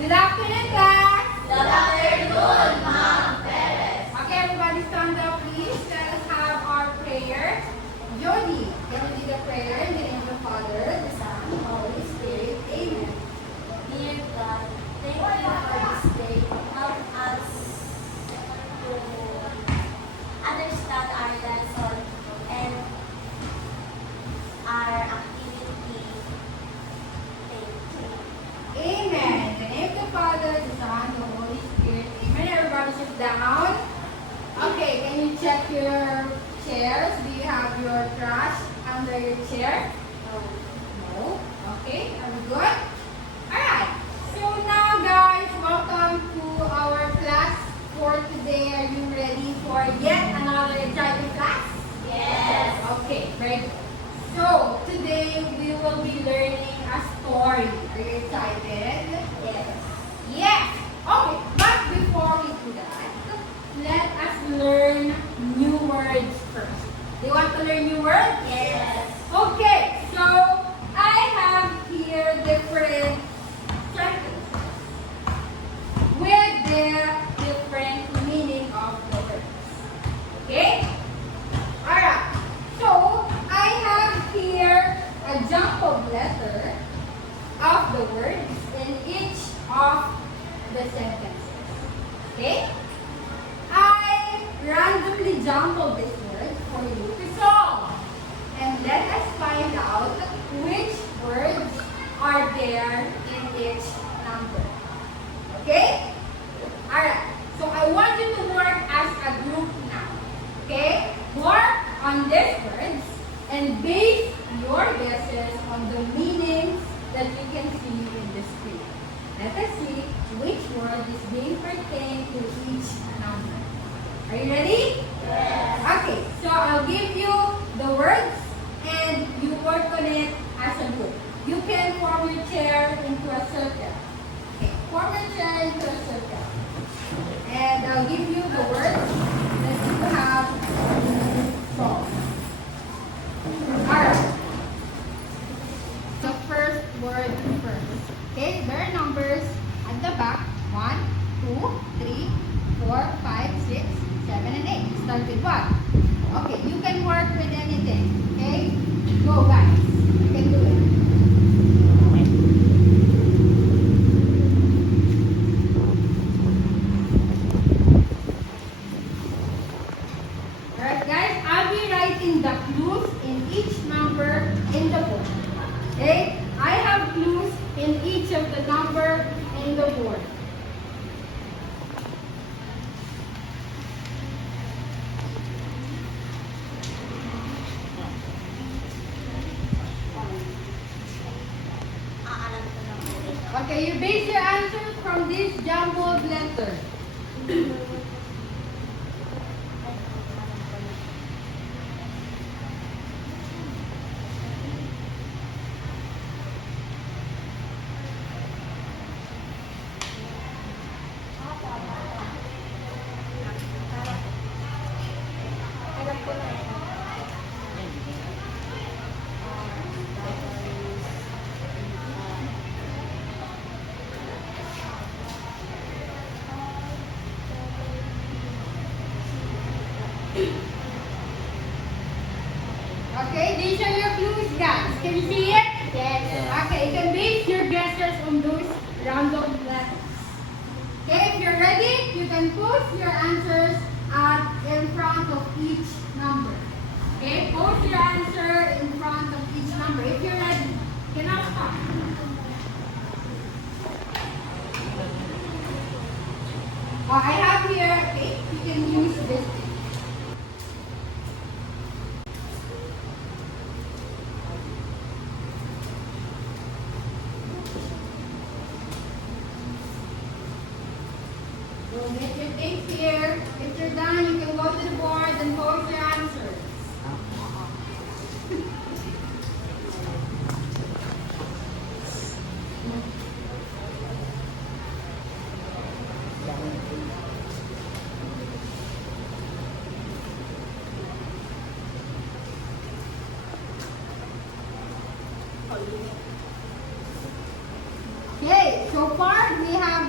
Good afternoon, class. Good afternoon, Ma'am Perez. Okay, everybody stand up, please. Let us have our prayer. Jody, can we do the prayer in the name of the Father, the Son, and the Holy Spirit? Amen. Dear God, thank you for this day. Help us to understand our lesson and our activity. Thank you. Amen. In the name of the Father, the Son, and the Holy Spirit. Amen. Everybody sit down. Okay, can you check your chairs? Do you have your trash under your chair? No. Okay, are we good? Alright. So now guys, welcome to our class for today. Are you ready for yet another exciting class? Yes. Okay, very good. So today we will be learning a story. Are you excited? Yes. Yes. Okay, but before we do that, let us learn new words first. Do you want to learn new words? Yes. Okay, so I have here different sentences with their different meaning of the words. Okay? Alright. So I have here a jumbled letter of the words in each of the sentences. Okay? I randomly jumbled these words for you to solve. And let us find out which words are there in each number. Okay? Alright. So I want you to work as a group now. Okay? Work on these words and base your guesses on the meanings that you can see in the screen. Let us see which word is being pertained to each number. Are you ready? Yes. Okay, so I'll give you the words and you work on it as a group. You can form your chair into a circle. Okay, form your chair into a circle. And I'll give you the words that you have solved. Alright. The first word first. Okay, there are numbers at the back. 1, 2, 3, 4, 5, 6, 7, and 8. Start with 1. Okay, you can work with anything. Okay? Go guys. You can do it. Alright guys, I'll be writing the clues in each number in the board. Okay? I have clues in each of the number in the board. Okay, you base your answer from this jumbled letter. Okay, these are your clues, guys. Can you see it? Yes. Okay, you can base your guesses on those random letters. Okay, if you're ready, you can post your answers in front of each number. Okay, post your answer in front of each number. If you're ready, you cannot stop. I have here, okay, you can use this. So get your things here. If you're done, you can go to the board and post your answers. Okay, so far we have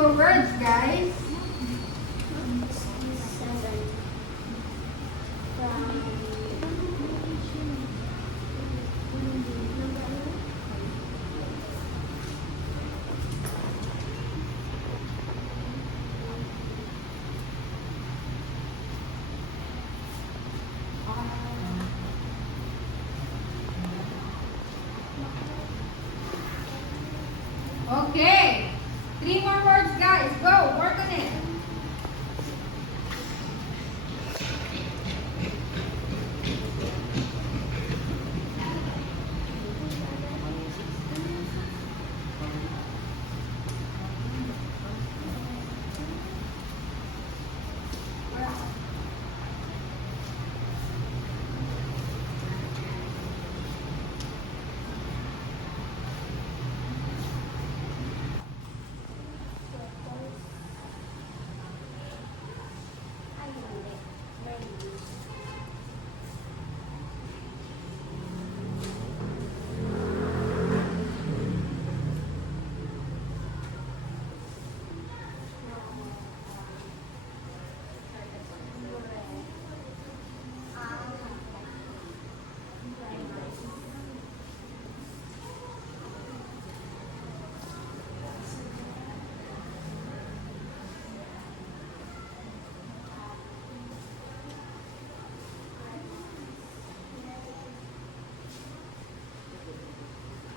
more words, guys. Okay. 3 more words, guys. Go. Work on it.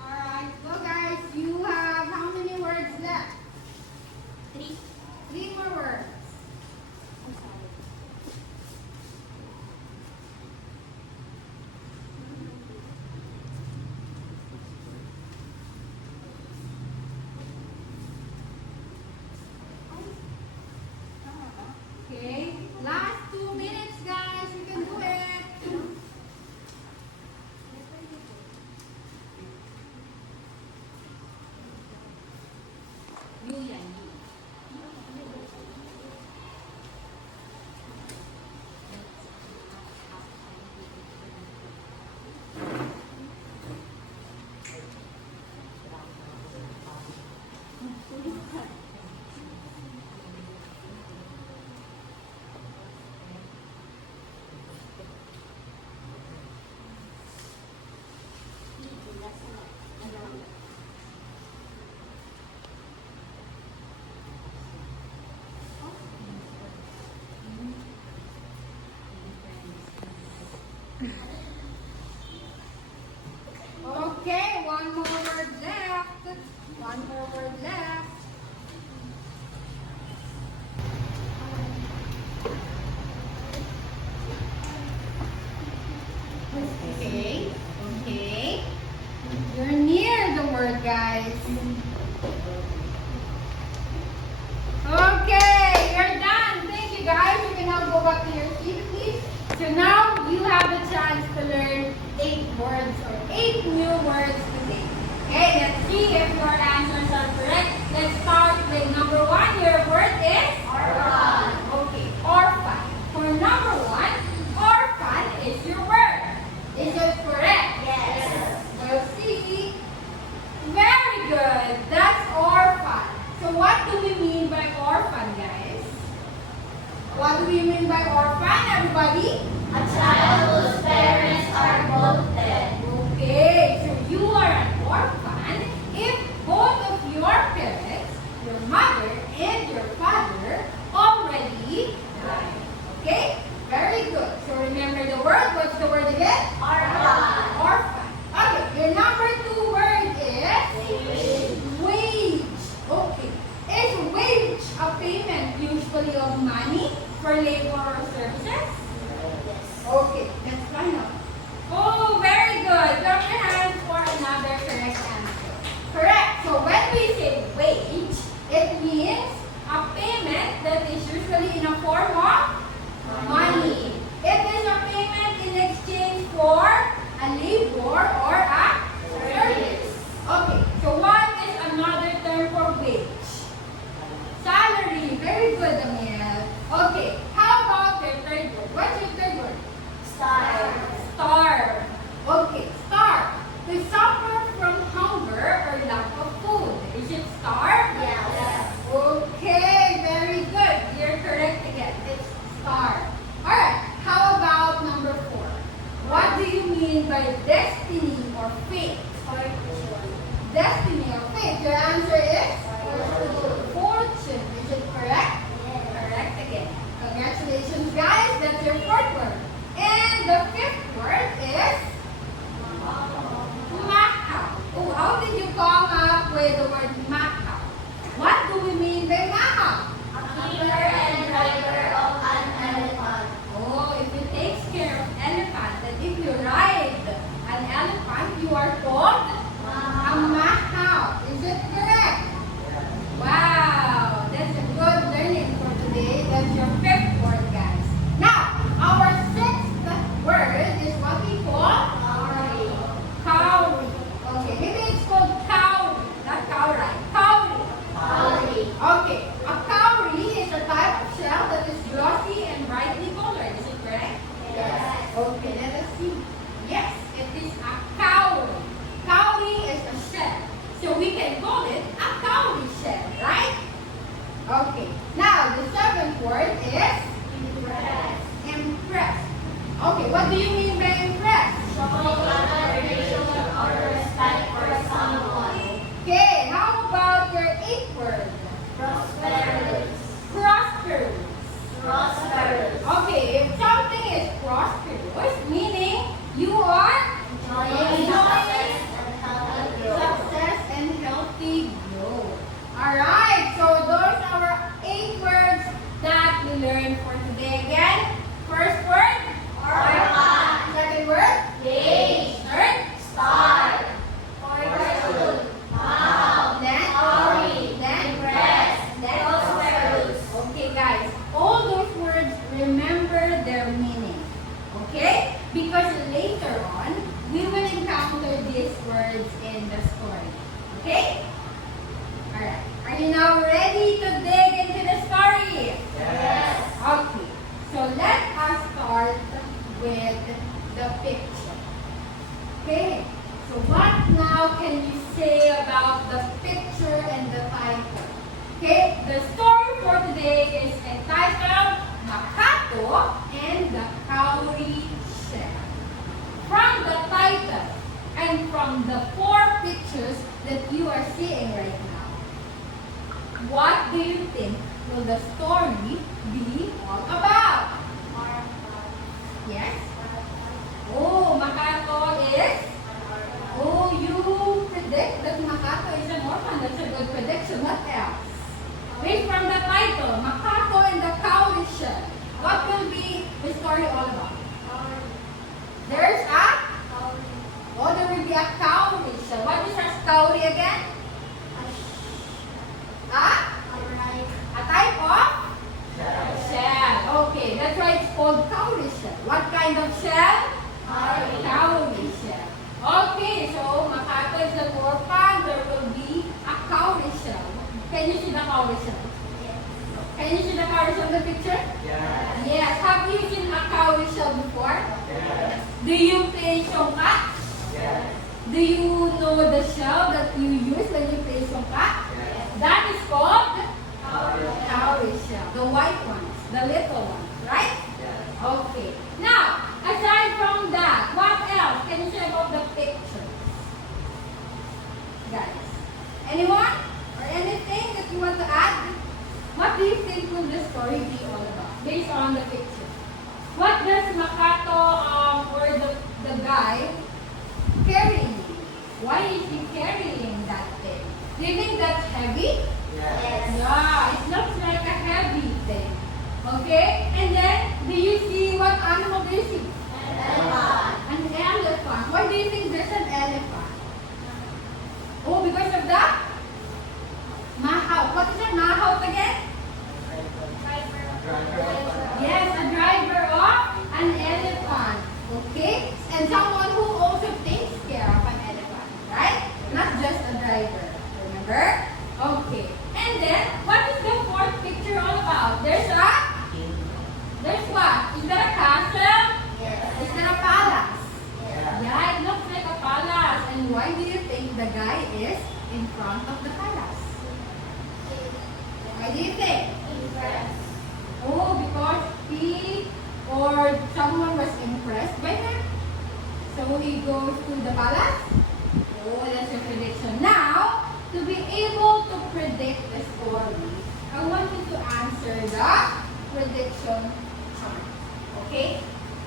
Alright. Well, guys, you have how many words left? 3. 3 more words. Okay. Last 2 minutes, guys. You can do it. You yan, you. Okay, one more word left. One more word left. Okay, okay. You're near the word, guys. Okay, you're done. Thank you, guys. You can now go back to your seat, please. So now you have the chance to learn 8 words or 8 new words today. Okay, let's see if your answers are correct. Let's start with number 1. Your word is? Orphan. Okay, orphan. For number 1, orphan is your word. Is it correct? Yes. We'll see. Very good. That's orphan. So what do we mean by orphan, guys? What do we mean by orphan, everybody? A child whose parents are both dead. Okay, so you are an orphan if mean by destiny or fate? Destiny or fate. Your answer is? Fortune. Is it correct? Correct again. Congratulations, guys. That's your fourth word. And the fifth word is? Makato. Oh, how did you come up with the word Makato? What do we mean by Makato? Oh, if you take care of elephant, and if you ride an elephant, you are called a Makato. Is it correct? Wow, that's a good learning for today. That's your fifth word, guys. Now, our sixth word is what we call Cowrie. Okay, maybe it's called Cowrie, not Cowrie. Cowrie. Okay, a cowrie is a type of shell that is glossy and brightly colored. Is it correct? Okay, let us see. Yes, it is a cowrie. Cowrie is a shell. So we can call it a cowrie shell, right? Okay, now the seventh word is? Impress. Okay, what do you mean by impress? Okay, how about your eighth word? Prosperous. Okay, if something is prosperous, meaning you are enjoying success and healthy growth. Alright, so those are our 8 words that we learned for today. Again, first word? Second word? Third? Okay, guys, all those words, remember their meaning. Okay? Because later on, we will encounter these words in the story. Okay? Alright. Are you now ready to dig into the story? Okay. So let us start with the picture. Okay. So what now can you say about the picture and the title? Okay. The story for today is entitled Makato and the Cowrie Shell. From the title and from the 4 pictures that you are seeing right now, what do you think will the story be all about? Yes? Oh, Makato is? Oh, you predict that Makato is an orphan. That's a good prediction. What else? Read from the title, Makato and the Cowrie Shell. What will be the story all about? There's a? Oh, there will be a cowrie shell. What is a cowrie again? A type of? Shell. Okay, that's why it's called cowrie shell. What kind of shell? Cowrie shell. Okay, so Makato is an orphan. There will be a cowrie shell. Can you see the cowrie shell? Can you see the cowrie shell in the picture? Yes. Have you seen a cowrie shell before? Do you play songka? Do you know the shell that you use when you play songka? That is called cowrie shell. The white ones, the little ones, right? Okay. Now, aside from that, what else can you say about the pictures? Guys, anyone? Or anything that you want to add? What do you think will the story be all about based on the picture? What does Makato or the guy carrying? Why is he carrying that thing? Do you think that's heavy? Yeah, it looks like a heavy thing. Okay? And then, do you see what animal do you see? An elephant. Why do you think there's an elephant? Oh, because of that? Mahout. What is a mahout again? Yes, a driver of an elephant. Okay? And someone who also takes care of an elephant. Right? Not just a driver. Remember? Okay. And then, what is the 4th picture all about? There's what? Is there a castle? Is there a palace? Yeah, it looks like a palace. And why do you think the guy is in front of the palace? Why do you think? Oh, because he or someone was impressed by him. So So he goes to the palace. Oh, that's your prediction. Now, to be able to predict the story, I want you to answer the prediction chart. Okay?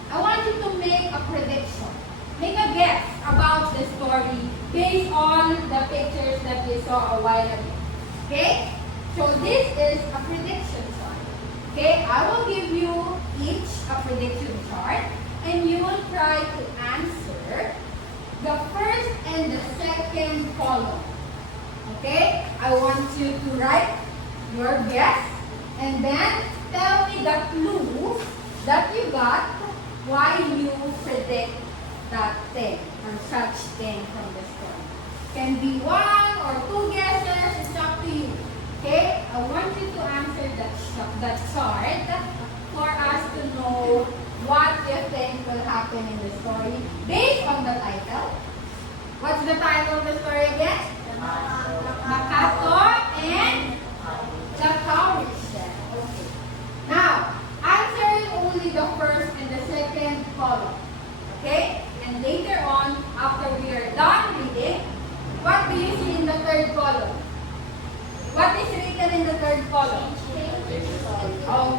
I want you to make a prediction. Make a guess about the story based on the pictures that we saw a while ago. Okay? So this is a prediction chart. Okay? I will give you each a prediction chart and you will try to answer the first and the second column. Okay? I want you to write your guess and then tell me the clues that you got why you predict that thing or such thing from the story. Can be one or two guesses, it's up to you. Okay? I want you to answer that chart for us to know what you think will happen in the story based on the title. What's the title of the story again? Makato and the Cowrie. Okay. Now, answer only the first and the second column. Okay? And later on, after we are done reading, what do you see in the third column? What is written in the third column?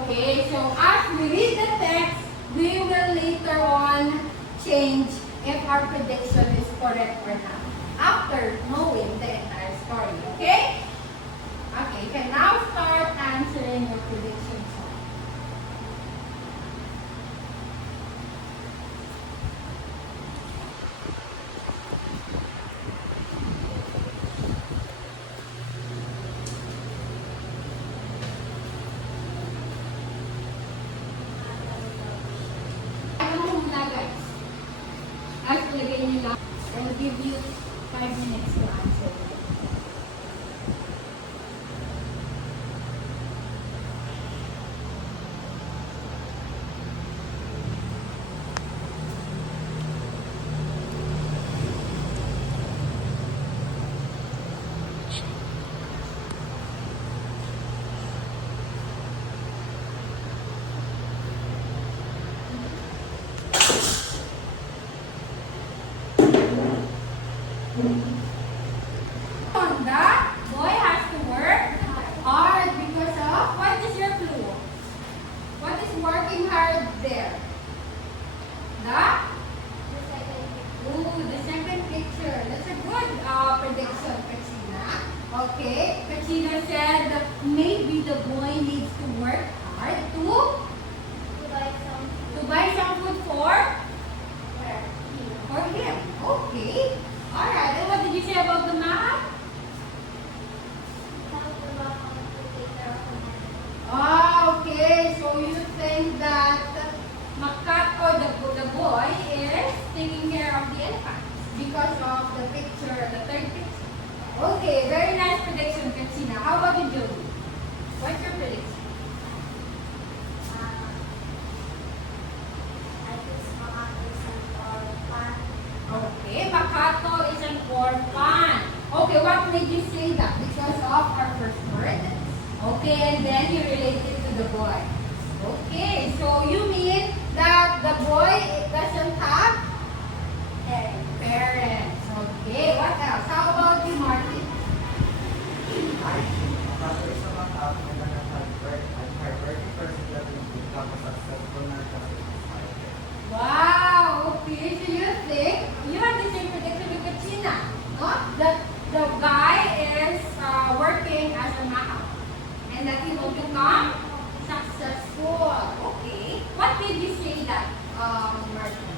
Okay, so as we read the text, we will later on change if our prediction is correct or not. After knowing the entire story, okay? Okay, you can now start answering your prediction song. Ano muna guys? As lagay niyo lang, I will give you 5 minutes to answer. The boy has to work hard because of, what is your clue? What is working hard there? The second picture. That's a good prediction, Katrina. Okay, Katrina said maybe the boy needs to work hard to buy some food for him. Okay. Alright, and what did you say about the map? Okay, so you think that Makato, the boy, is taking care of the elephant because of the picture, the third picture. Okay, very nice prediction, Katrina. How about you, Jody? What's your prediction? Okay, Makato is an orphan. Okay, what made you say that? Because of our first word? Okay, and then you relate it to the boy. Okay, so you mean that the boy doesn't have parents. Okay, what else? How about you, Martin? Wow, okay, so you think you have the same prediction with Katrina, no? That the guy is working as a mahal and that he will become successful. Okay. What made you say that, Martin?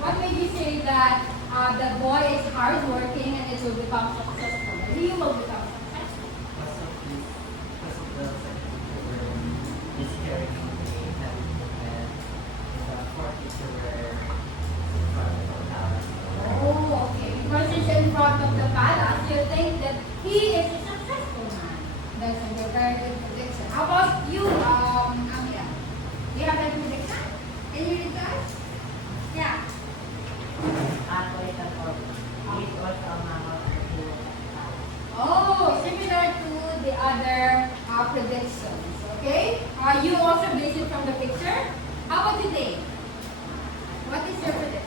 What made you say that the boy is hardworking and it will become successful? And he will become successful. Because of the second where he's carrying the heavy and the fourth picture where in front of the palace. Oh, okay. Because he's in front of the palace, you think that he is a successful man. That's a very good prediction. How about you, Amira? Do you have a prediction? Can you read that? Yeah. Oh, similar to the other predictions. Okay? You also base it from the picture. How about today? What is your prediction?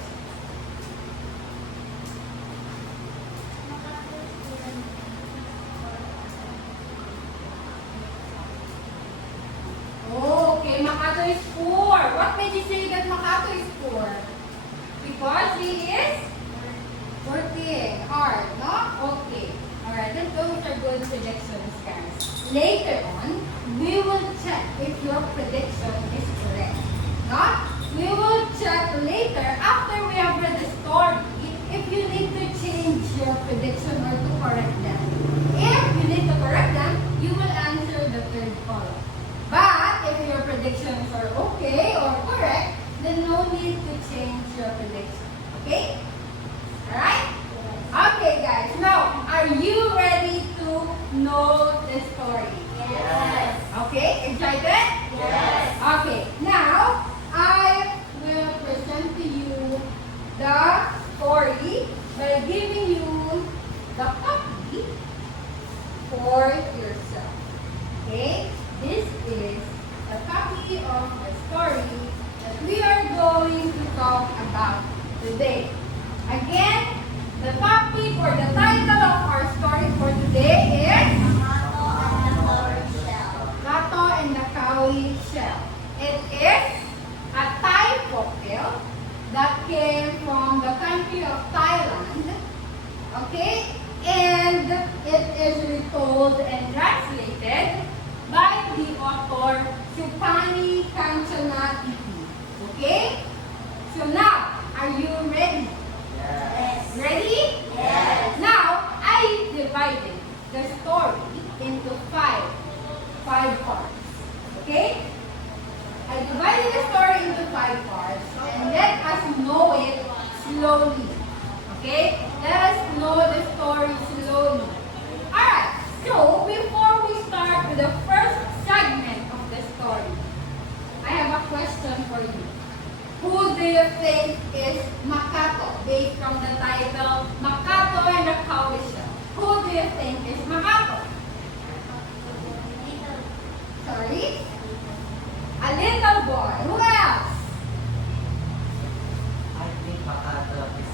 because he is working hard, no? Okay. Alright, those are good predictions, guys. Later on, we will check if your prediction is correct. No? We will check later after we have read the story if you need to change your prediction or to correct them. If you need to correct them, you will answer the third column. But if your predictions are okay or correct, then no need to change your prediction. Okay? Alright? Okay, guys. Now, are you ready to know the story? Yes. Okay? Excited? Yes. Okay. Now, I will present to you the story by giving you the copy for yourself. Okay? This is a copy of the story that we are going to talk about today. Again, the topic or the title of our story for today is Makato and the Cowrie Shell. It is a Thai folktale that came from the country of Thailand. Okay? And it is retold and translated by the author Supani Kanchanatithi. Okay? So now, are you ready? Yes. Ready? Yes. Now, I divided the story into five parts. Okay? I divided the story into 5 parts and let us know it slowly. Okay? Let us know the story slowly. Alright, so before we start with the first segment of the story, I have a question for you. Who do you think is Makato? Based from the title, Makato and the Cowrie Shell. Who do you think is Makato? Sorry? A little boy. Who else? I think Makato is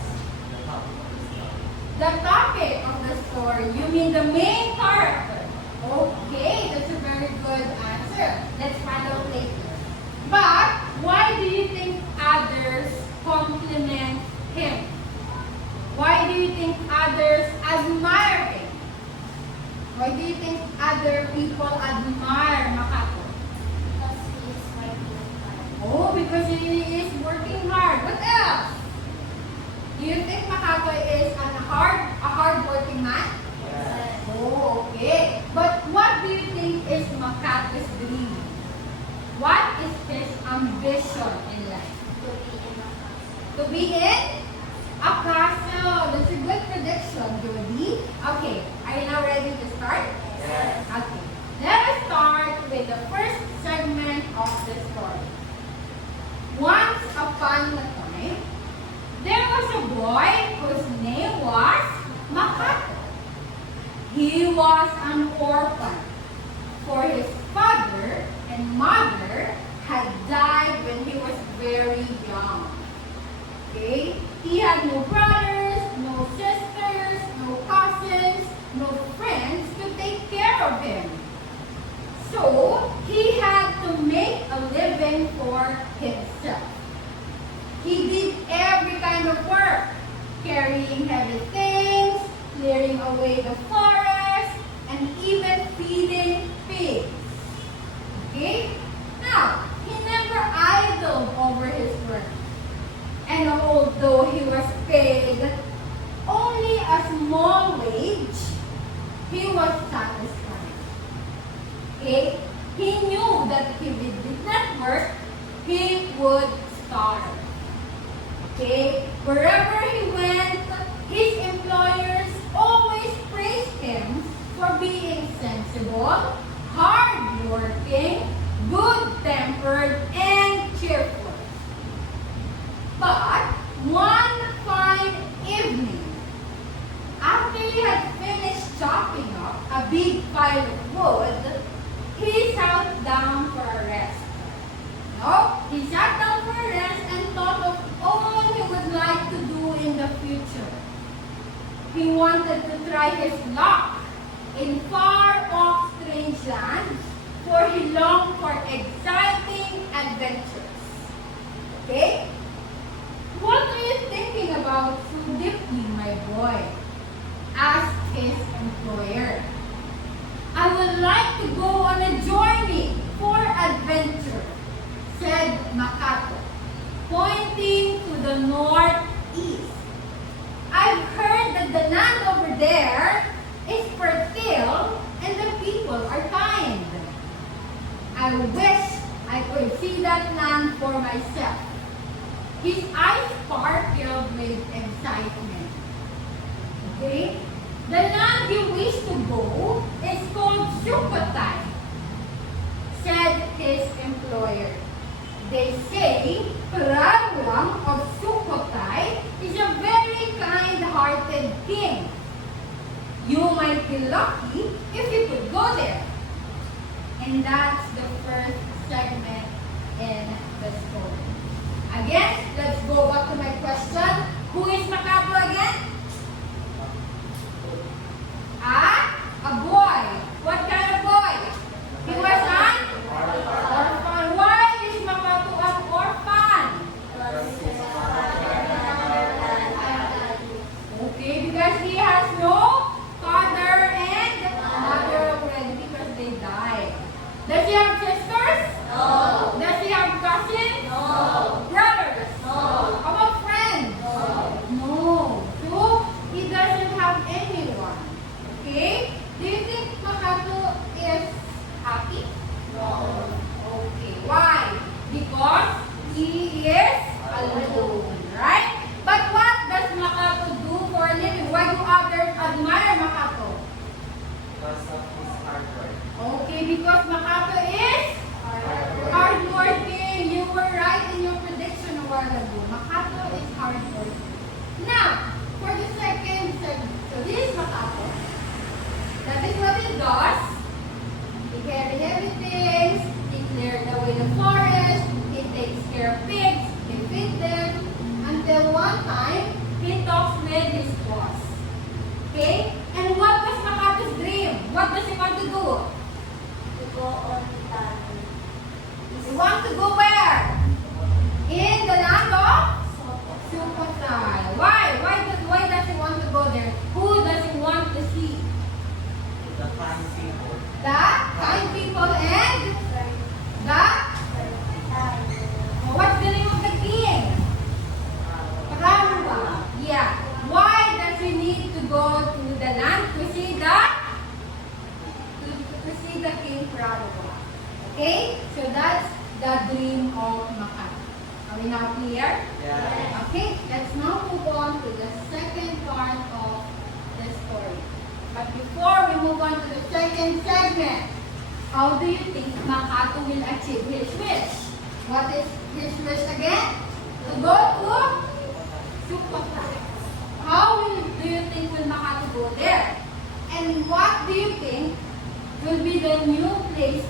the topic of the story. The topic of the story. You mean the main character. Okay, that's a very good answer. Let's find out later. But why do you think others compliment him? Why do you think others admire him? Why do you think other people admire Makato? Oh, because he is working hard. What else? Do you think Makato is a hard-working man? Yes. Oh, okay. But what do you think is Makato's dream? What is his ambition in life? To be in a castle. That's a good prediction, Jody. Okay, are you now ready to start? Yes. Okay. Let us start with the first segment of the story. Once upon a time, there was a boy whose name was Makato. He was an orphan, for his father and mother had died when he was very young. Okay? He had no brothers, no sisters, no cousins, no friends to take care of him. So, he had to make a living for himself. He did every kind of work, carrying heavy things, clearing away the forest, and even feeding pigs. Okay? Now, he never idled over his work. And although he was paid only a small wage, he was satisfied. Okay? He knew that if he did not work, he would starve. Okay? Wherever he went, his employers always praised him for being sensible, hardworking, good-tempered, and cheerful. But one fine evening, after he had finished chopping up a big pile of wood, he sat down for a rest. No, he sat down for a rest and thought of all he would like to do in the future. He wanted to try his luck in far-off strange lands, for he longed for exciting adventures. Okay? What do you think excitement. Okay? The land you wish to go is called Sukhothai, said his employer. They say Praruang of Sukhothai is a very kind-hearted king. You might be lucky if you could go there. And that's the first segment in the story. Again, let's go back to my question. Who is Makato again? A boy. What kind of boy? He was an orphan. Why is Makato an orphan? Okay, because he has no father and mother already because they died. Does he have sisters? No. Does he have cousins? No. Brothers? No. How about friends? No. So, he doesn't have anyone. Okay? Do you think Makato is happy? No. Okay. Why? Because he is alone. Right? But what does Makato do for a living? Why do others admire Makato? Because of his hard work. Okay, because Makato is hardworking. You were right in your prediction a while ago. Makato is hardworking. Now, for the second segment. So this is Makato. That is what he does. He carries everything. He clears away the forest. He takes care of pigs. He feeds them. Until one time, he talks with his boss. Okay? And what was Makato's dream? What does he want to do? To go on Italy. He wants to go where? In the land of Sukhothai. Why does he want to go there? Who does he want to see? The kind people. The kind people and the... What's the name of the king? Praruang. Yeah. Why does he need to go to the land to see the king Praruang? Okay? So that's the dream of Makato. Are we now clear? Yeah. Okay, let's now move on to the second part of the story. But before we move on to the second segment, how do you think Makato will achieve his wish? What is his wish again? To go to Sukhothai. Do you think will Makato go there? And what do you think will be the new place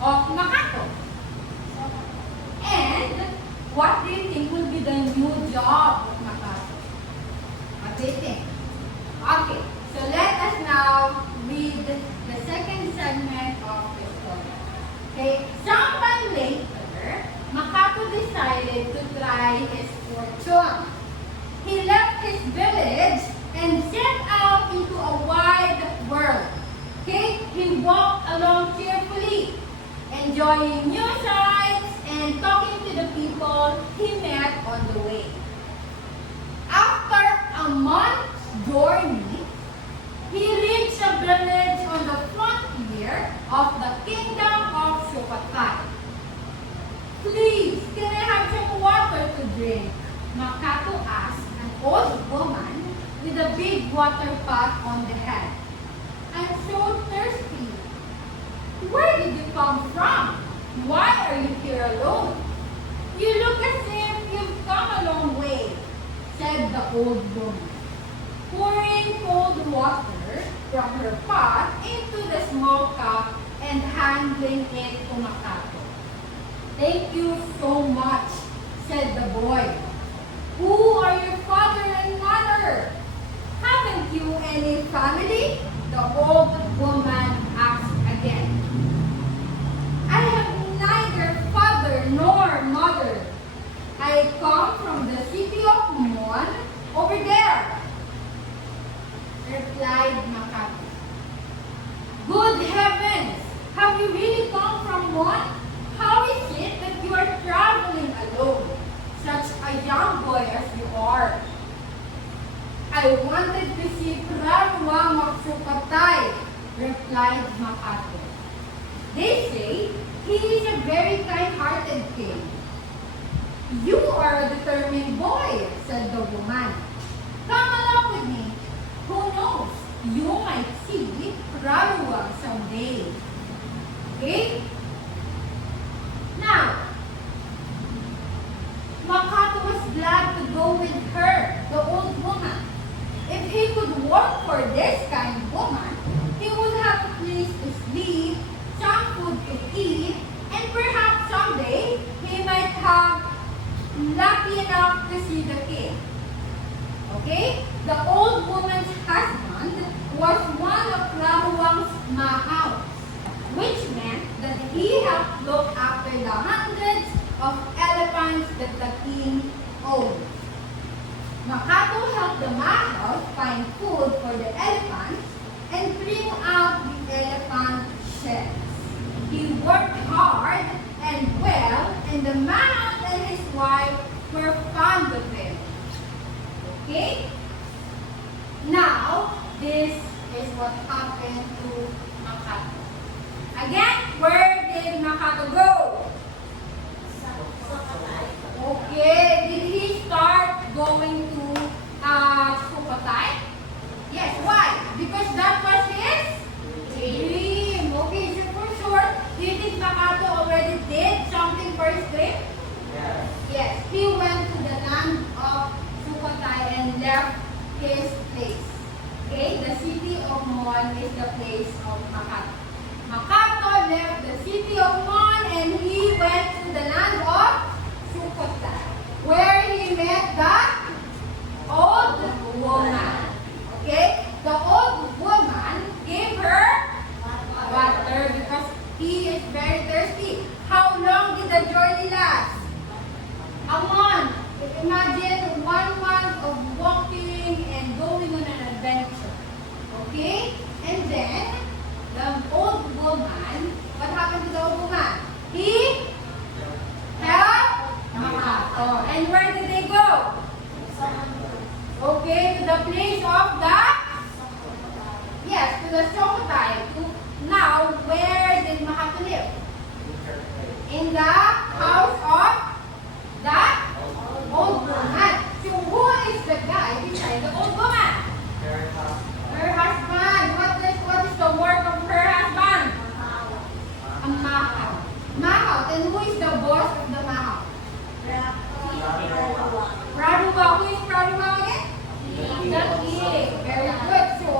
of Makato? And what do you think will be the new job of Makato? What do you think? Okay, so let us now read the second segment of the story. Okay, sometime later, Makato decided to try his fortune. He left his village and set out into a wide world. Okay, he walked along cheerfully, enjoying new sights and talking to the people he met on the way. After a month's journey, he reached a village on the frontier of the kingdom of Sukhothai. Please, can I have some water to drink? Makato asked an old woman with a big water pot on the head. I'm so thirsty. Where did you come from? Why are you here alone? You look as if you've come a long way, said the old woman, pouring cold water from her pot into the small cup and handing it to Makato. Thank you so much, said the boy. Who are your father and mother? Haven't you any family? The old woman asked again. I have neither father nor mother. I come from the city of Mon over there, replied Makato. Good heavens! Have you really come from Mon? How is it that you are traveling alone, such a young boy as you are? I wanted to see Praruang of Sukhothai, replied Makato. They say he is a very kind-hearted king. You are a determined boy, said the woman. you might see Raluwag someday. Okay? Now, Makato was glad to go with her, the old woman. If he could work for this kind of woman, he would have a place to sleep, some food to eat, and perhaps someday he might have lucky enough to see the king. Okay? The old woman's husband was one of Laruang's mahaws, which meant that he helped look after the hundreds of elephants that the king owned. Makato helped the mahaws find food for the elephants and clean out the elephant sheds. He worked hard and well, and the man and his wife were fond of him. Okay? Now, this is what happened to Makato. Again, where did Makato go? Okay, did he start going to Sukhothai? Yes, why? Because that was his dream. Okay, so for sure, do you think Makato already did something for his dream? Yes. Yes, he went to the land of Sukhothai and left his place. Okay, the city of Mon is the place of Makato. Makato left the city of Mon and he went to the land of Sukhothai, where he met the old woman. Okay, the old woman gave her water because he is very thirsty. How long did the journey last? A month. Imagine 1 month of walking and going on an adventure. Okay? And then, the old woman, what happened to the old woman? He helped Makato. And where did they go? Okay, to the place of the? Yes, to the Sukhothai. Now, where did Makato live? In the house of the old woman. So who is the guy beside the old woman? Her husband. What is the work of her husband? A mahaw. Mahaw. And who is the boss of the mahaw? Raduwa. Who is Raduwa again? The king. Very good. So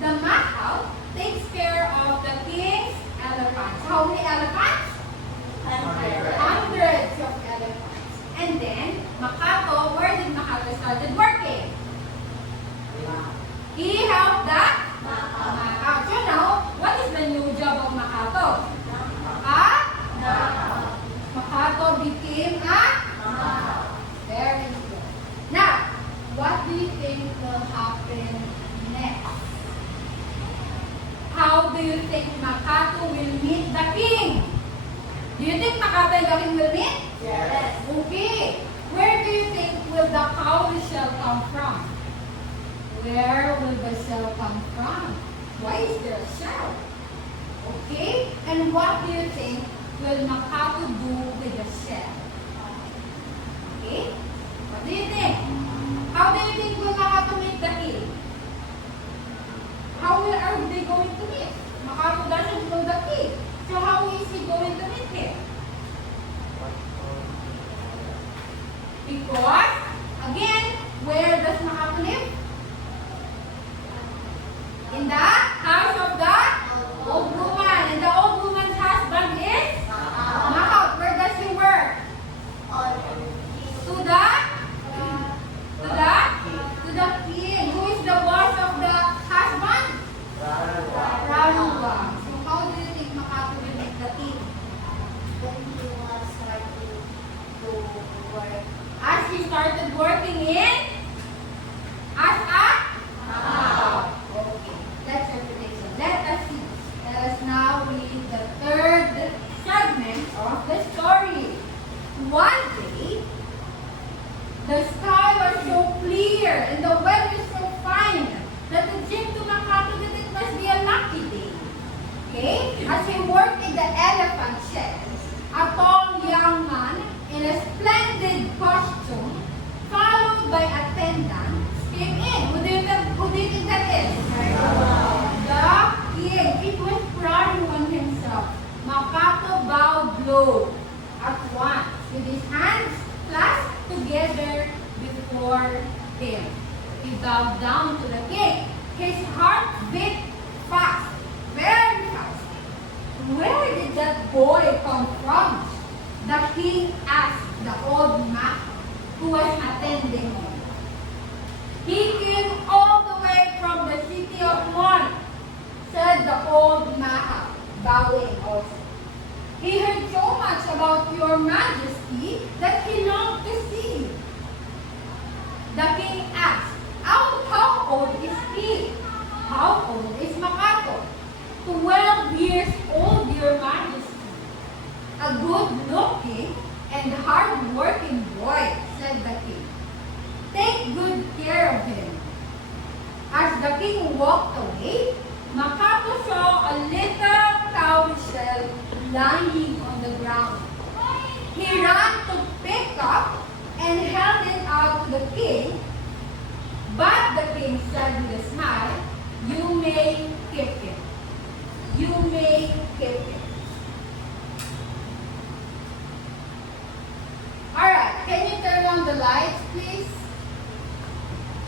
the mahaw takes care of the king's elephants. How many elephants? Hundreds of elephants. And then, Makato, where did Makato started working? He helped the Makato. So now, what is the new job of Makato? Makato became a very good. Now, what do you think will happen next? How do you think Makato will meet the king? Do you think Makato and the king will meet? Yes. Okay. Where do you think will the cowrie shell come from? Where will the shell come from? Why is there a shell? Okay. And what do you think will Makato do with the shell? Okay. What do you think? How do you think will Makato meet the king? How are they going to meet? Makato doesn't know the king. So how is he going to meet him? Because, again, where does Makato live? In the house of the old woman. And the old woman's husband is Makato. Where does he work? To the king. Who is the boss of the husband? Raluwa. So how do you think Makato will meet the king? As he started working in as a okay. Let's low at once with his hands clasped together before him. He bowed down to the king. His heart beat fast, very fast. Where did that boy come from? The king asked the old man who was attending him. He came all the way from the city of Mon, said the old man, bowing also. He heard so much about your majesty that he longed to see you. The king asked, how old is he? How old is Makato? 12 years old, your majesty. A good-looking and hard-working boy, said the king. Take good care of him. As the king walked away, Makato saw a little cowrie shell lying on the ground. He ran to pick up and held it out to the king, but the king said with a smile, "You may keep it. You may keep it." Alright, can you turn on the lights, please?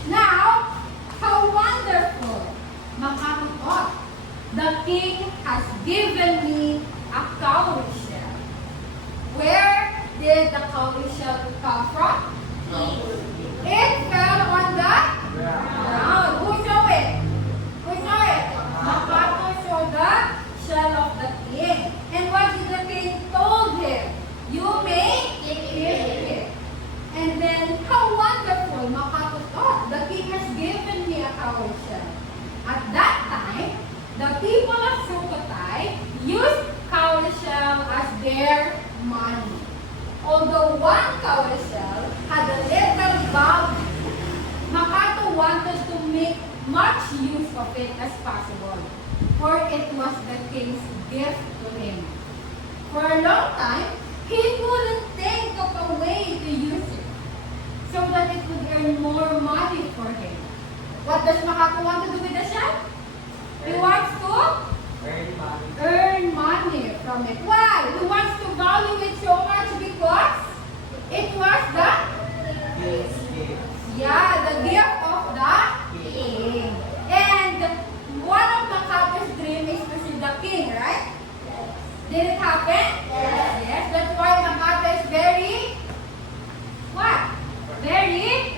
Now, how wonderful! Makato thought, the king has given me a cowrie shell. Where did the cowrie shell come from? It fell on the ground. Who saw it? Who saw it? Makato saw the shell of the king. And what did the king told him? You may keep it. And then, how wonderful, Makato thought, the king has given me a cowrie shell. At that time, the people of Sukhothai used cowrie shell as their money. Although one cowrie shell had a little value, Makato wanted to make much use of it as possible, for it was the king's gift to him. For a long time, he couldn't think of a way to use it so that it would earn more money for him. What does Makato want to do with the shell? He wants to earn money from it. Why? He wants to value it so much because it was the gift of the king. And one of Makato's dream is to see the king, right? Did it happen? Yes. That's why Makato is very, what? Very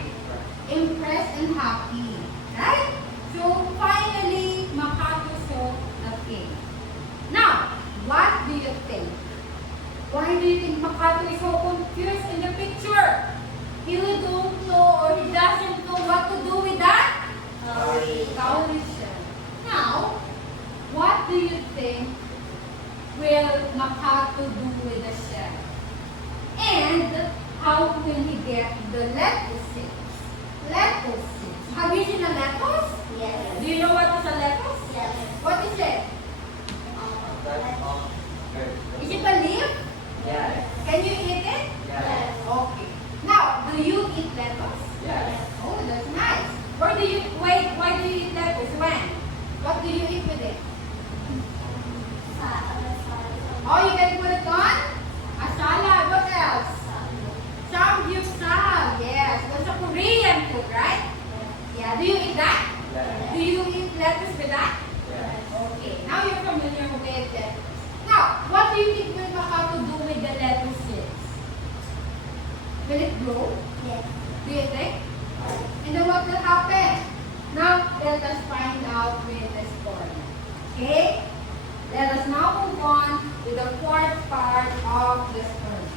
impressed and happy. Right? So finally, Makato saw the king. Now, what do you think? Why do you think Makato is so confused in the picture? He don't know or he doesn't know what to do with that cowrie shell. Now, what do you think will Makato do with the shell? And how will he get the lettuce seeds? Lettuce seeds. Have you seen a lettuce? Yes. Do you know what is a lettuce? Yes. What is it? Is it a leaf? Yes. Can you eat it? Yes. Okay. Now, do you eat lettuce? Yes. Oh, that's nice. Why do you eat lettuce? When? What do you eat with it? Oh, you can put it on a salad. What else? Samgyeopsal. Yes, that's a Korean food, right? Yeah. Do you eat that? Yes. Do you eat lettuce with that? Yes. Okay. Now you're familiar with lettuce. Now, what do you think will Makato do with the lettuce seeds? Will it grow? Yes. Do you think? And then what will happen? Now, let us find out with the story. Okay? Let us now move on to the fourth part of the story.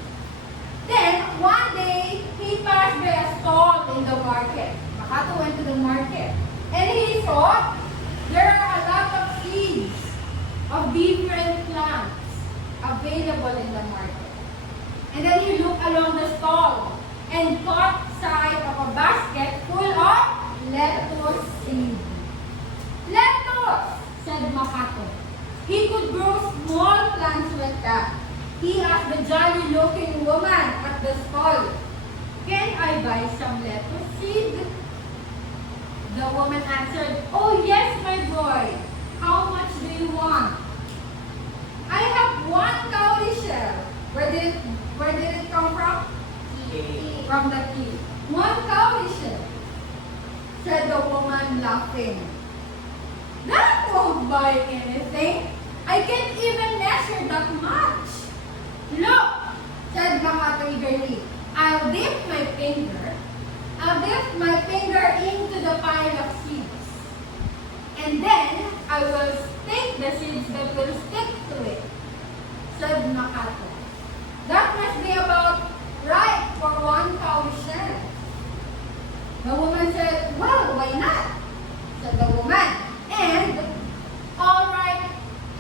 Then, one day, he passed by a stall in the market. Makato went to the market. And he saw there are a lot of seeds of different plants available in the market. And then he looked along the stall and caught sight of a basket full of lettuce seeds. Lettuce, said Makato. He could grow small plants like that. He asked the jolly-looking woman at the stall, "Can I buy some lettuce seed?" The woman answered, "Oh yes, my boy. How much do you want?" "I have one cowrie shell," Where did it come from? King. From the king. One cowrie shell, said the woman laughing. That won't buy anything. I can't even measure that much. Look, said Makato eagerly. I'll dip my finger into the pile of seeds. And then I will stick the seeds that will stick to it, said Makato. That must be about right for one cowrie shell. The woman said, well, why not? Said the woman. And, all right,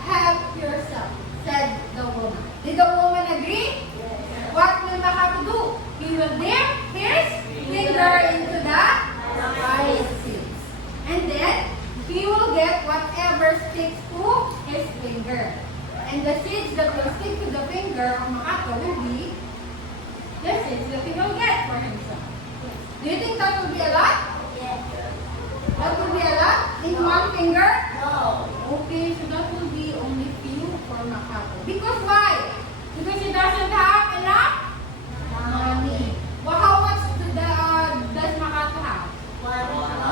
help yourself, said the woman. Did the woman agree? Yes. What will Makato do? He will dip his finger into the rice seeds. And then, he will get whatever sticks to his finger. And the seeds that will stick to the finger of Makato will be the seeds that he will get for himself. Do you think that will be a lot? Yes. That will be a lot in one finger? No. Okay, so that will be only few for Makato. Because why? Because he doesn't have enough money. Well, how much does Makato have?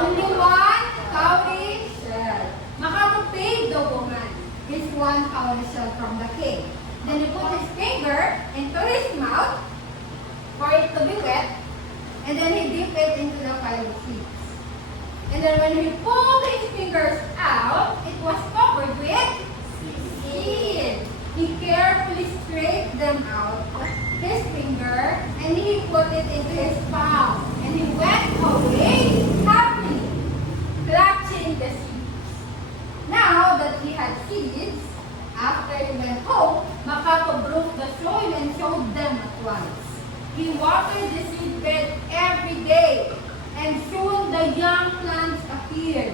Only one cowrie shell. Makato paid the woman his one cowrie shell from the king. Then he put his finger into his mouth for it to be wet. And then he dipped it into the pile of seeds. And then when he pulled his fingers out, it was covered with seeds. He carefully scraped them out of his finger and he put it into his palm. And he went away happily, clutching the seeds. Now that he had seeds, after he went home, Makato broke the soil and sowed them at once. He watered the seed bed every day, and soon the young plants appeared.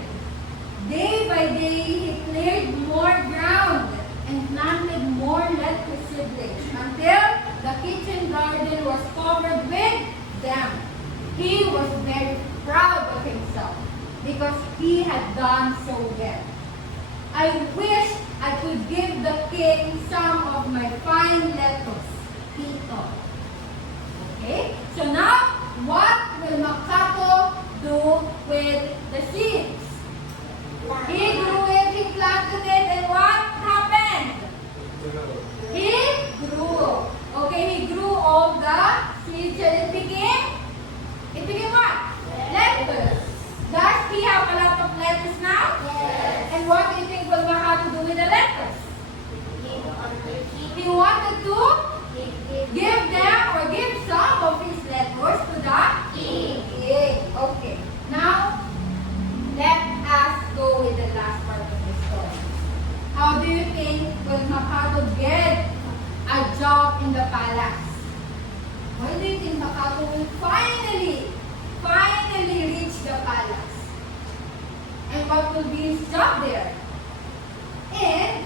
Day by day, he cleared more ground and planted more lettuce seedlings until the kitchen garden was covered with them. He was very proud of himself because he had done so well. I wish I could give the king some of my fine lettuce, he thought. Okay, so now what will Makato do with the seeds? He grew it, he planted it, and what happened? He grew. Okay, he grew all the seeds and it became what? Lettuce. Does he have a lot of lettuce now? Yes. And what do you think will Makato do with the lettuce? He wanted to give them or give some of his lettuce to the king. Okay. Now, let us go with the last part of the story. How do you think will Makato get a job in the palace? Why do you think Makato will finally reach the palace? And what will be his job there? And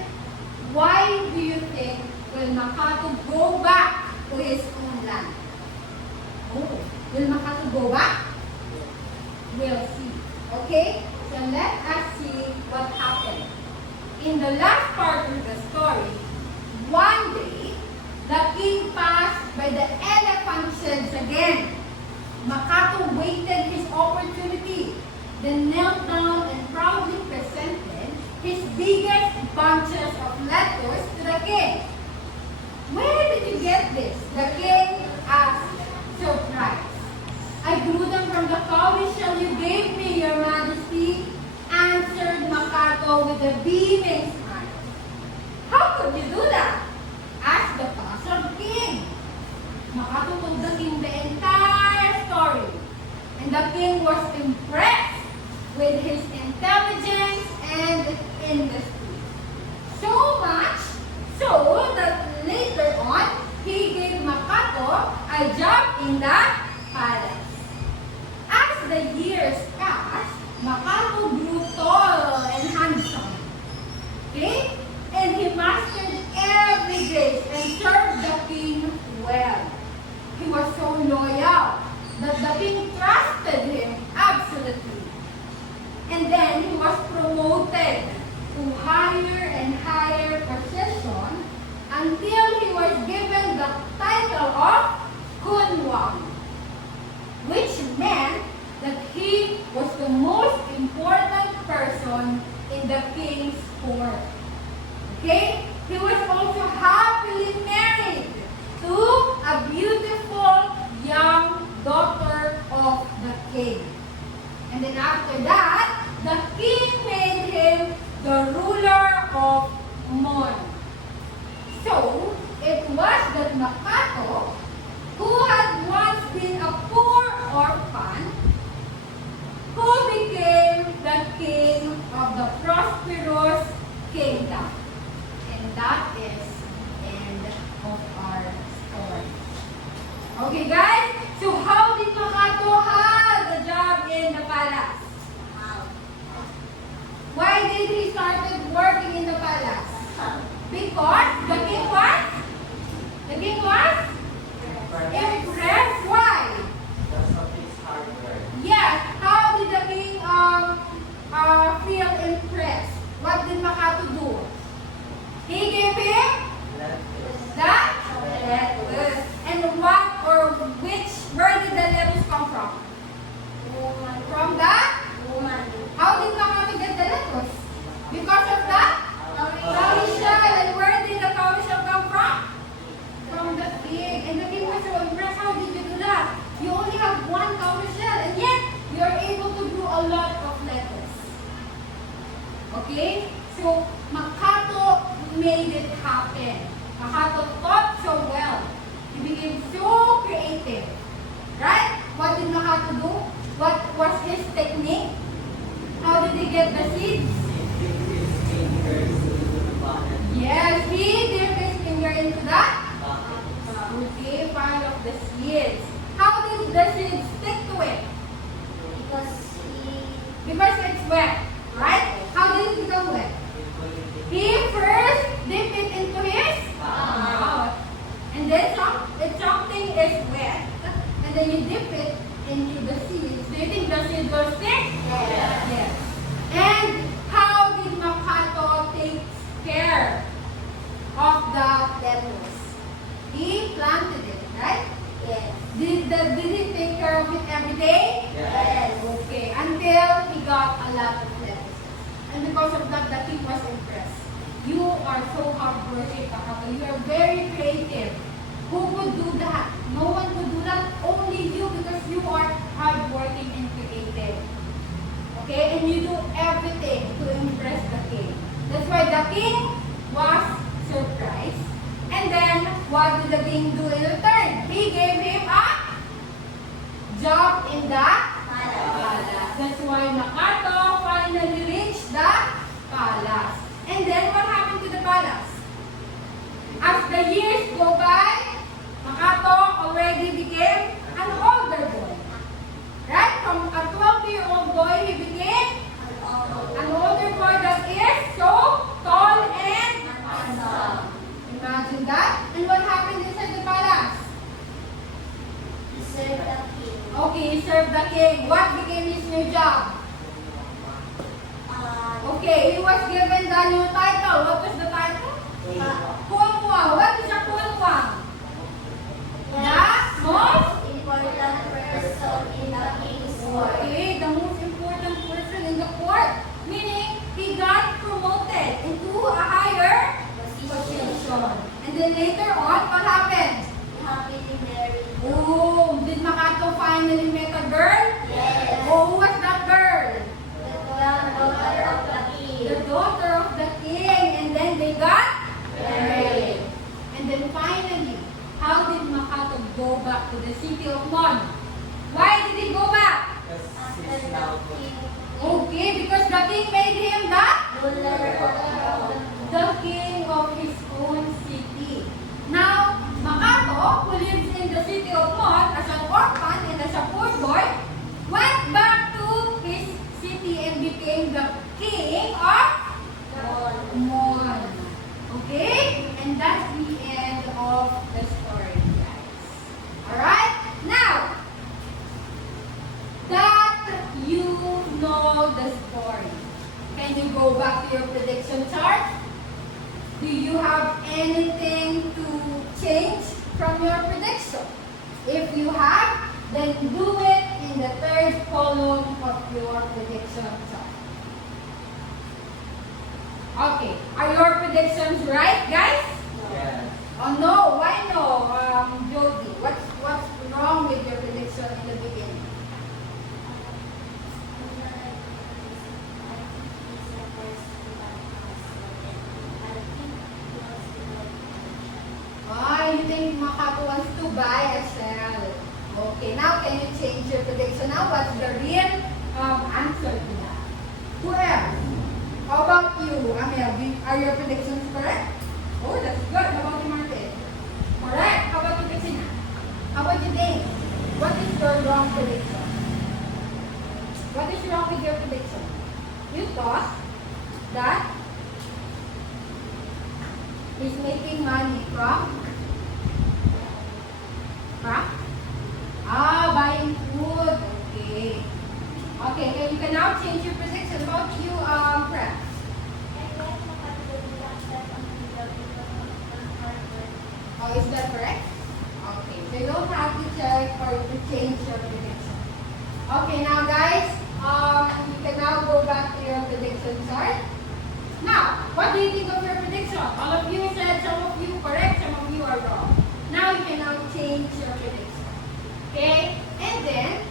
why do you think will Makato go back to his own land? Oh, will Makato go back? We'll see. Okay? So let us see what happened. In the last part of the story, one day, the king passed by the elephant sheds again. Makato waited his opportunity, then knelt down and proudly presented his biggest bunches of lettuce to the king. Where did you get this? The king asked, surprised. I grew them from the cowrie shell you gave me, your majesty, answered Makato with a beaming smile. How could you do that? Asked the puzzled king. Makato told the king the entire story, and the king was impressed with his intelligence and industry. So much so that later on, he gave Makato a job in the palace. As the years passed, Makato grew tall and handsome. Okay? And he mastered every grace and served the king well. He was so loyal that the king trusted him absolutely. And then he was promoted to young, which meant that he was the most important person in the king's court. Okay? He was also happily married to a beautiful young daughter of the king. And then after that, the king made him the ruler of Mon. So, it was that Makato, who had once been a poor orphan, who became the king of the prosperous kingdom. And that is the end of our story. Okay guys, so how did Makato have the job in the palace? Why did he started working in the palace? Because the king was? The king was? Impressed. Why? Because of his hard work. Yes. How did the king feel impressed? What did Makato do? He gave him Lettuce. the lettuce. And what or which, where did the lettuce come from? From the? How did Makato get the lettuce? Because of the? Cowrie shell. And where did the cowrie shell come from? From the king. And the king was so impressed. How did you do that? You only have one cowrie shell and yet you're able to do a lot of lettuce. Okay? So, Makato made it happen. Makato thought so well. He became so creative. Right? What did Makato do? What was his technique? How did he get the seeds? Yes, he dipped his finger into that. Okay, part of the seeds. How did the seeds stick to it? Because it's wet, right? How did it become wet? He first dipped it into his mouth. And then if something is wet, and then you dip it into the seeds, do you think the seeds will stick? Yes. And how did Makato take care of the lettuce? He planted it, right? Did he take care of it every day? Yes. Okay, until he got a lot of lettuces. And because of that, the king was impressed. You are so hardworking, Makato. You are very creative. Who could do that? No one could do that. Only you, because you are hardworking and creative. Okay, and you do everything to impress the king. That's why the king was surprised. And then, what did the king do in return? He gave him a job in the palace. That's why Makato finally reached the palace. And then, what happened to the palace? As the years go by, Makato already became an older boy. Right? From a 12-year-old boy, he became an older boy that is so tall and handsome. Imagine that. And what happened inside the palace? Okay, he served the king. What became his new job? Okay, he was given the new title. What was the title? Kunwang. What is a kunwang? The most? Okay, the most important person in the court. Meaning, he got promoted into a higher position. And then later on, what happened? Oh, did Makato finally met a girl? Yes. Oh, who was that girl? The The daughter of the king. And then they got married. And then finally, how did Makato go back to the city of Mon? Why did he go back? Okay, because the king made him the king of his own city. Now, Makato, who lives in the city of Mon as an orphan and as a poor boy, went back to his city and became the king of Mon. Okay? And that's the end of the story, guys. Alright? Now, that you know the story, can you go back to your prediction chart? Do you have anything to change from your prediction? If you have, then do it in the third column of your prediction chart. Okay, are your predictions right, guys? Yes. Oh no, why no, Jody? What's wrong with your prediction in the beginning? You think Makato wants to buy a shell. Okay, now can you change your prediction now? What's the real answer to that? Who else? How about you, Amel? Are your predictions correct? Oh, that's good. How about you, Martin? Correct. How about you, Christina? How about you, Dave? What is your wrong prediction? What is wrong with your prediction? You thought that he's making money from? Buying food. Okay. Okay, then you can now change your prediction. About you, Fred. Oh, is that correct? Okay, so you don't have to check or to change your prediction. Okay, now guys, you can now go back to your prediction chart. Now, what do you think of your prediction? All of you said some of you correct, some of you are wrong. Now you can now change your prediction. Okay? And then,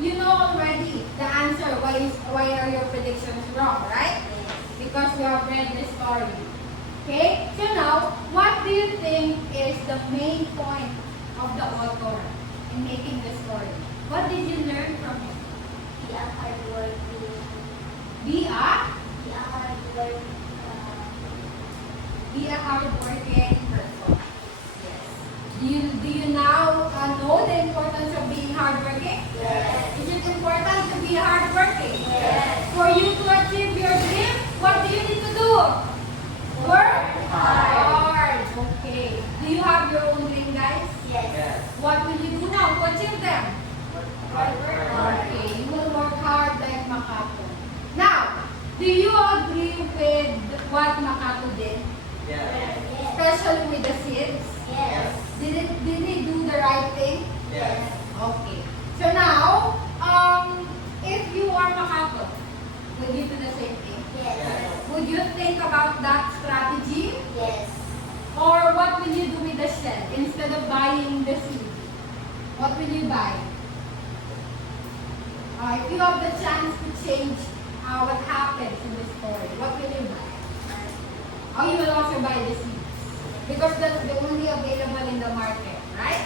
you know already the answer why are your predictions wrong, right? Because you have read the story. Okay? So now, what do you think is the main point of the author in making the story? What did you learn from it? Be a hardworking. Be a hardworking. Be a hardworking person. Yes. Do you now know the importance of being hardworking? Yes. Is it important to be hardworking? Yes. For you to achieve your dream, what do you need to do? Work hard. Okay. Do you have your own dream, guys? Yes. What will you do now to achieve them? Hard. Okay. You will work hard like Makato. Now, do you agree with what Makato did? Yes. Especially with the seeds? Yes. Did he do the right thing? Yes. Okay. So now, if you are Makato, would you do the same thing? Yes. Would you think about that strategy? Yes. Or what will you do with the shell instead of buying the seed? What will you buy? If you have the chance to change what happens in the story, what will you buy? Oh, you will also buy the seeds. Because that's the only available in the market, right?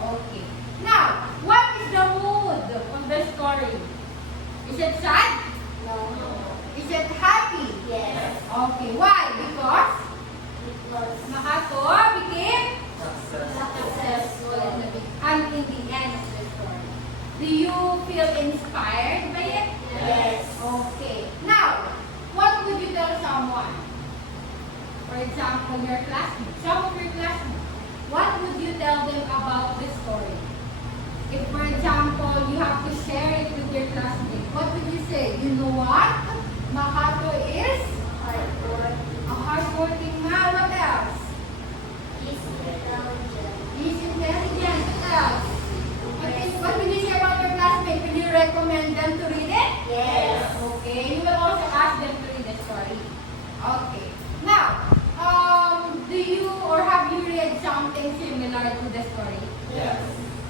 Okay. Now, what is the mood of the story? Is it sad? No. Is it happy? Yes. Okay. Why? Because Because Makato became Success. successful in the end of the story. Do you feel inspired by it? Yes. Okay. Now, what would you tell someone? For example, your classmates, some of your classmates. What would you tell them about the story? If, for example, you have to share it with your classmates, what would you say? You know what? Makato is hardworking. a hardworking man. What else? He's intelligent. He's intelligent. What else? What will you say about your classmates? Will you recommend them to read it? Yes. Okay. You will also ask them to read the story. Okay. Now, do you or have you read something similar to the story? Yes.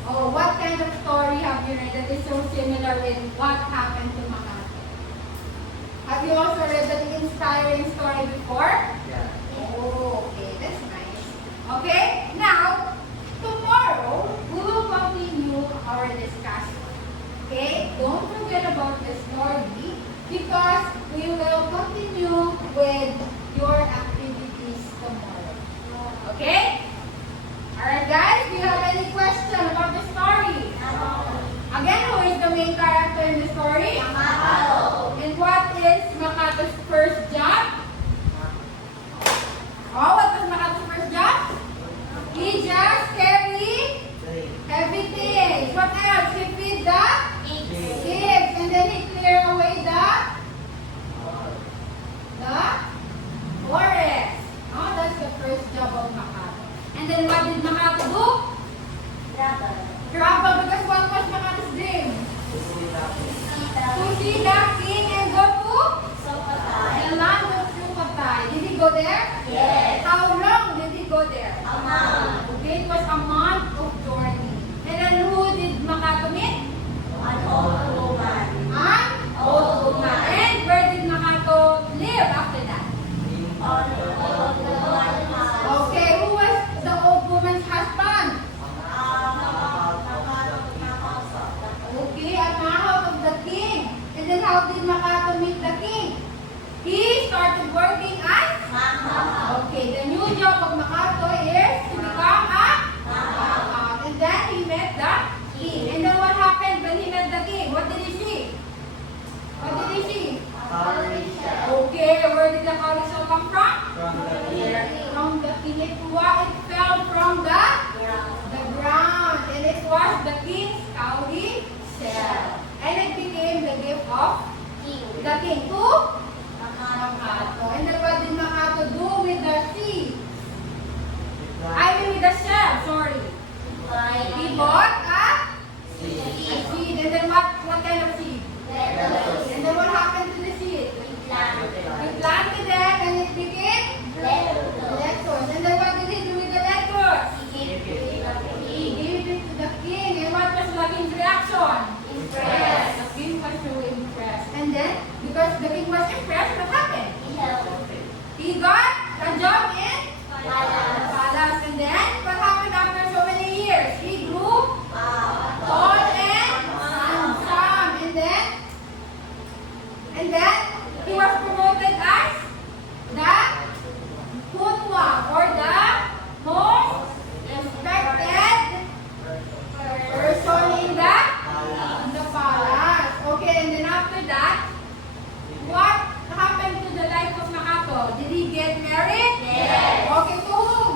Oh, what kind of story have you read that is so similar with what happened to Makato? Have you also read an inspiring story before? Yeah. Oh, okay, that's nice. Okay, now, tomorrow, we will continue our discussion. Okay, don't forget about the story because we will continue with your activities tomorrow. Okay? Alright guys, do you have any question about the story? Again, who is the main character in the story? Makato. And what is Makato's first job? Oh, what was Makato's first job? He just carry heavy things. What else? He feed the pigs. And then he clear away the forest. Oh, that's the first job of Makato. And then what did Makato do? there? Yes. How long did he go there? A month. Okay, it was a month of journey. And then who did Makato meet? An old woman. An old woman. And where did Makato live after that? On the old woman's house. Okay, who was the old woman's husband? Okay, at house of the king. And then how did Makato meet the king? He started working as? Okay, the new job of Makato is to become a? And then he met the king. And then what happened when he met the king? What did he see? What did he see? Okay, where did the cowrie shell come from? From the king. It fell from the ground. And it was the king's cowrie shell. And it became the gift of the king to Makato. And then what did Makato do with the seed? I mean with the shell, sorry. He bought a seed. And then what kind of seed? And then what happened to the seed? He planted it and it became lettuce. And then what did he do with the lettuce? He gave it to the king. And what was the king's reaction? Impressed. The king was so impressed. And then, because the king was impressed, what happened? He got a job in palace. And then, what happened after so many years? He grew tall and handsome. And then, he was promoted as the Kunwa, or the most respected person in the palace. Okay, and then after that, what happened to the life of Makato? Did he get married? Yes. Okay, to whom?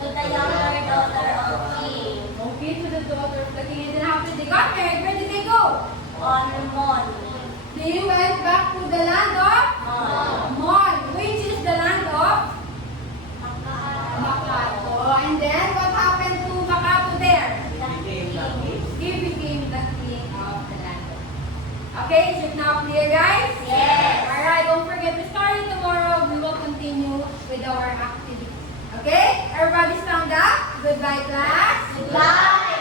To the younger daughter of king. Okay, to the daughter of the king. And then after they got married, where did they go? On Mon. They went back to the land of Mon, which is the land of Makato. And then what happened to Makato there? He became the king of the land. Okay, is it now clear, guys? Yes. Alright, don't forget to start it tomorrow. We will continue with our activities. Okay? Everybody stand up. Goodbye, class. Goodbye.